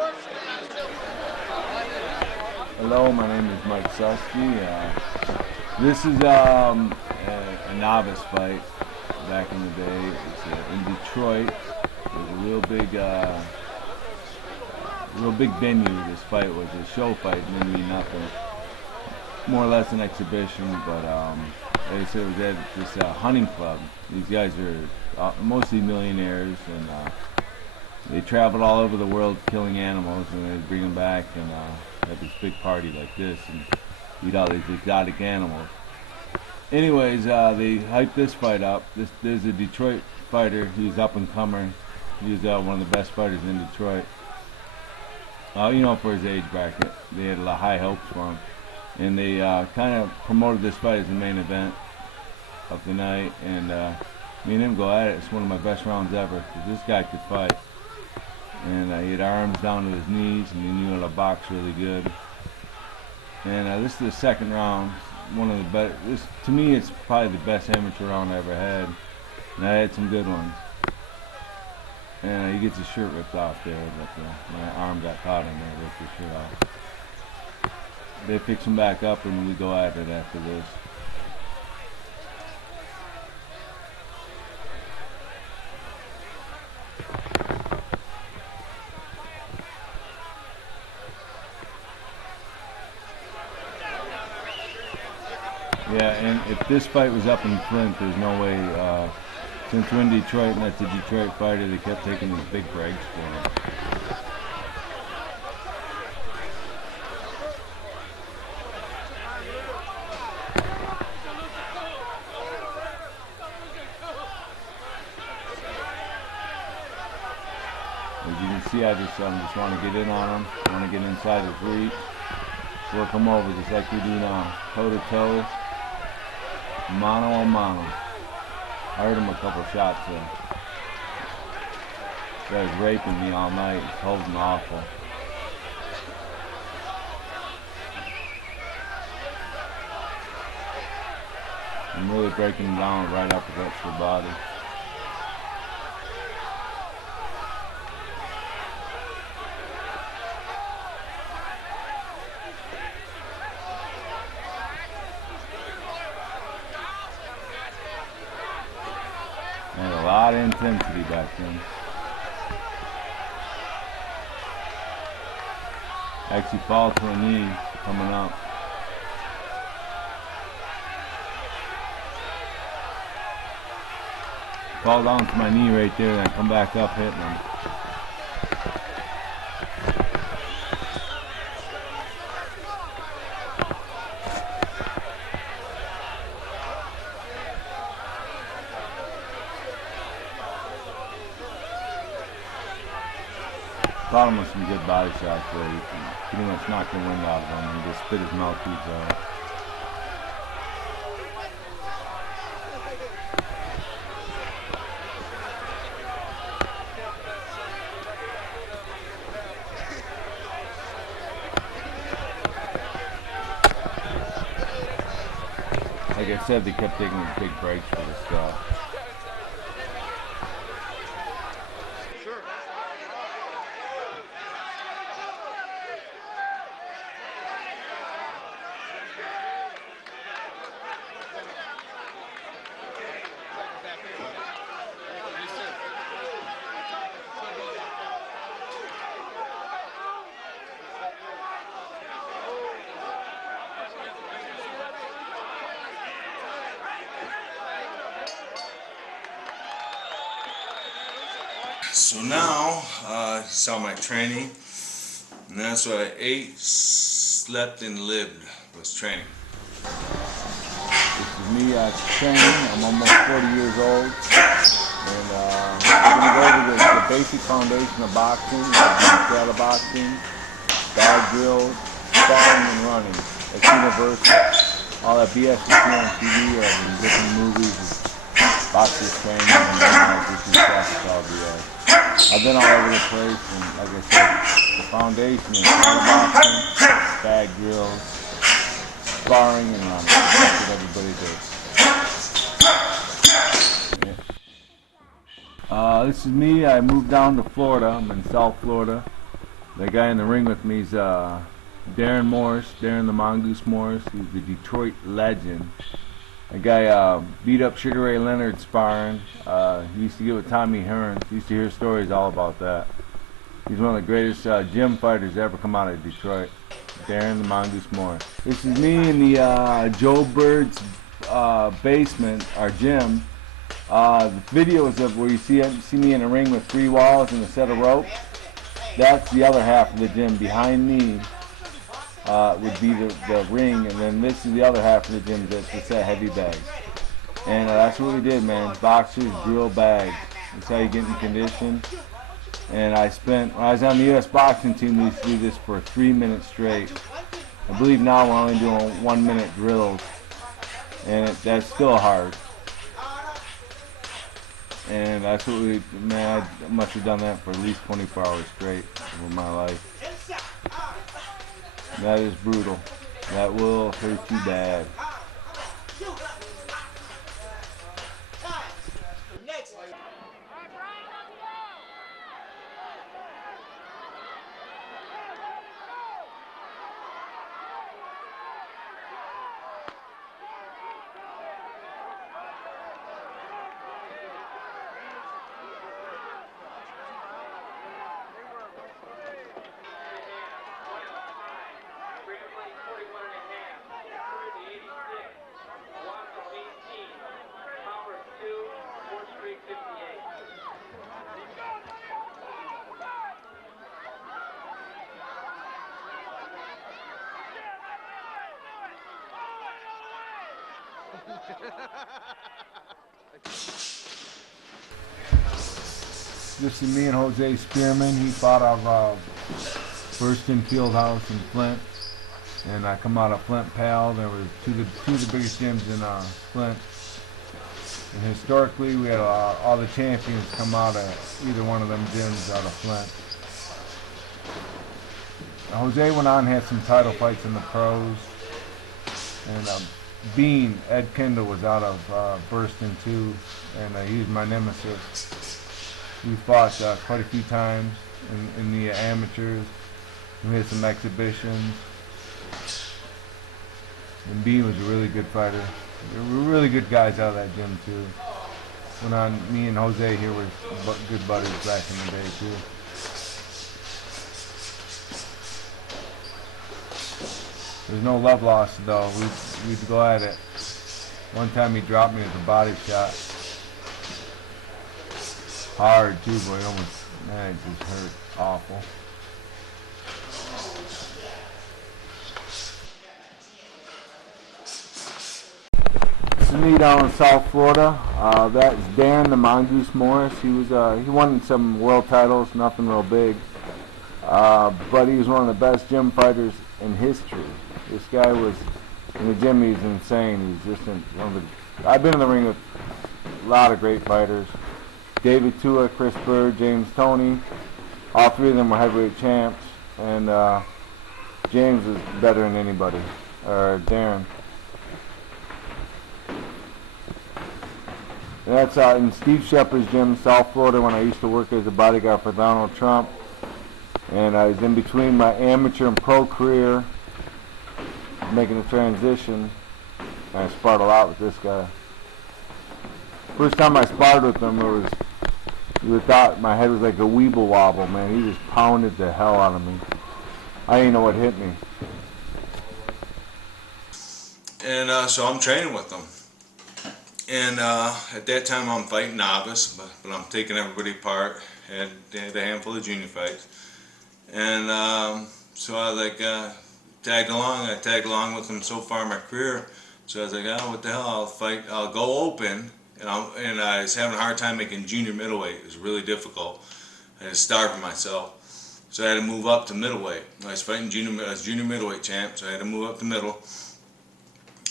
Hello, my name is Mike Susky. This is a novice fight back in the day. It's in Detroit. It was a real big venue. This fight was a show fight, didn't mean nothing. More or less an exhibition, but like I said, it was at this hunting club. These guys are mostly millionaires, and they traveled all over the world killing animals, and they'd bring them back and have this big party like this and eat all these exotic animals. Anyways, they hyped this fight up. There's a Detroit fighter. He's up and comer. He's one of the best fighters in Detroit. For his age bracket, they had a lot of high hopes for him, and they kind of promoted this fight as the main event of the night. And me and him go at it. It's one of my best rounds ever because this guy could fight. And he had arms down to his knees, and he knew how to box really good. And this is the second round. One of the best. To me, it's probably the best amateur round I ever had. And I had some good ones. And he gets his shirt ripped off there, but my arm got caught in there, ripped his shirt off. They fix him back up, and we go at it after this. Yeah, and if this fight was up in Flint, there's no way, since we're in Detroit and that's a Detroit fighter, they kept taking these big breaks for him. As you can see, I just want to get in on him, I want to get inside his reach, work him over just like we do now, toe to toe. Mano a mano. I heard him a couple shots there. This guy's raping me all night. He's holding awful. I'm really breaking him down right up against the body. And a lot of intensity back then. Actually fall to a knee coming up. Fall down to my knee right there and come back up hitting him. Caught him with some good body shots where he pretty much knocked the wind out of him. He just spit his mouthpiece out. Like I said, they kept taking these big breaks for this stuff. So now, you saw my training, and that's what I ate, slept, and lived, was training. This is me training. I'm almost 40 years old, and we're going to go over the basic foundation of boxing, shadow boxing, bag drills, sparring, and running. It's universal. All that BS you see on TV or in different movies, boxers training, and this is all BS. I've been all over the place, and like I said, the foundation is boxing, bag drills, sparring, and running. That's what everybody does. Yeah. This is me. I moved down to Florida. I'm in South Florida. The guy in the ring with me is Darren Morris, Darren the Mongoose Morris. He's the Detroit legend. The guy beat up Sugar Ray Leonard sparring. He used to get with Tommy Hearns. Used to hear stories all about that. He's one of the greatest gym fighters to ever come out of Detroit. Darren the Mongoose Morris. This is me in the Joe Bird's basement, our gym. The videos of where you see me in a ring with 3 walls and a set of rope. That's the other half of the gym. Behind me would be the ring, and then this is the other half of the gym that's a set of heavy bags. And that's what we did, man. Boxers drill bags. That's how you get in condition. And when I was on the U.S. boxing team, we used to do this for 3 minutes straight. I believe now we're only doing 1-minute drills, and that's still hard. And that's what man, I must have done that for at least 24 hours straight over my life. That is brutal. That will hurt you bad. This is me and Jose Spearman. He fought out of Burston Fieldhouse in Flint, and I come out of Flint Pal. There were two of the biggest gyms in Flint, and historically we had all the champions come out of either one of them gyms out of Flint. Jose went on and had some title fights in the pros, and Bean, Ed Kendall, was out of Burston too, and he was my nemesis. We fought quite a few times in the amateurs. We had some exhibitions. And Bean was a really good fighter. There were really good guys out of that gym too. Me and Jose here were good buddies back in the day too. There's no love lost though. We'd go at it. One time he dropped me with a body shot. Hard too, boy. Man, it just hurt awful. This is me down in South Florida. That's Darren the Mongoose Morris. He won some world titles, nothing real big, but he was one of the best gym fighters in history. This guy was in the gym. He's insane. He's just I've been in the ring with a lot of great fighters. David Tua, Chris Bird, James Toney. All 3 of them were heavyweight champs, and James was better than anybody, or Darren. And that's in Steve Shepard's gym, South Florida, when I used to work as a bodyguard for Donald Trump. And I was in between my amateur and pro career, making a transition, and I sparred a lot with this guy. First time I sparred with him, you would thought my head was like a weeble wobble, man. He just pounded the hell out of me. I didn't know what hit me. And so I'm training with them. And at that time I'm fighting novice, but I'm taking everybody apart. Had a handful of junior fights. And so I tagged along. I tagged along with them so far in my career. So I was like, oh, what the hell, I'll go open. And I was having a hard time making junior middleweight. It was really difficult. I was starving myself. So I had to move up to middleweight. I was junior middleweight champ, so I had to move up to middle.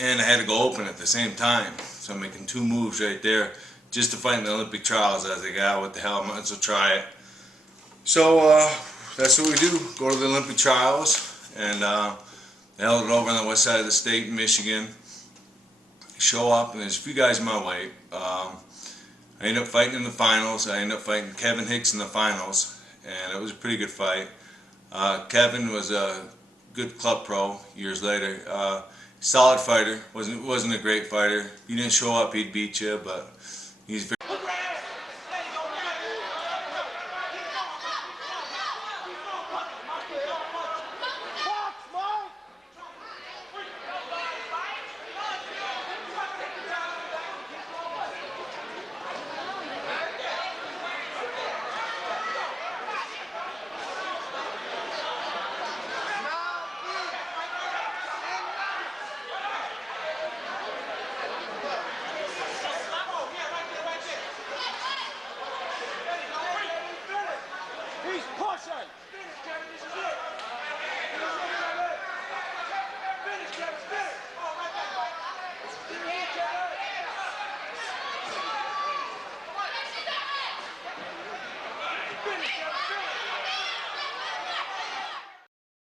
And I had to go open at the same time. So I'm making 2 moves right there just to fight in the Olympic trials. I was like, ah, what the hell, I might as well try it. So that's what we do, go to the Olympic trials. And I held it over on the west side of the state in Michigan. Show up, and there's a few guys my weight. I ended up fighting in the finals. I ended up fighting Kevin Hicks in the finals, and it was a pretty good fight. Kevin was a good club pro years later. Solid fighter, wasn't a great fighter. He didn't show up, he'd beat you, but he's very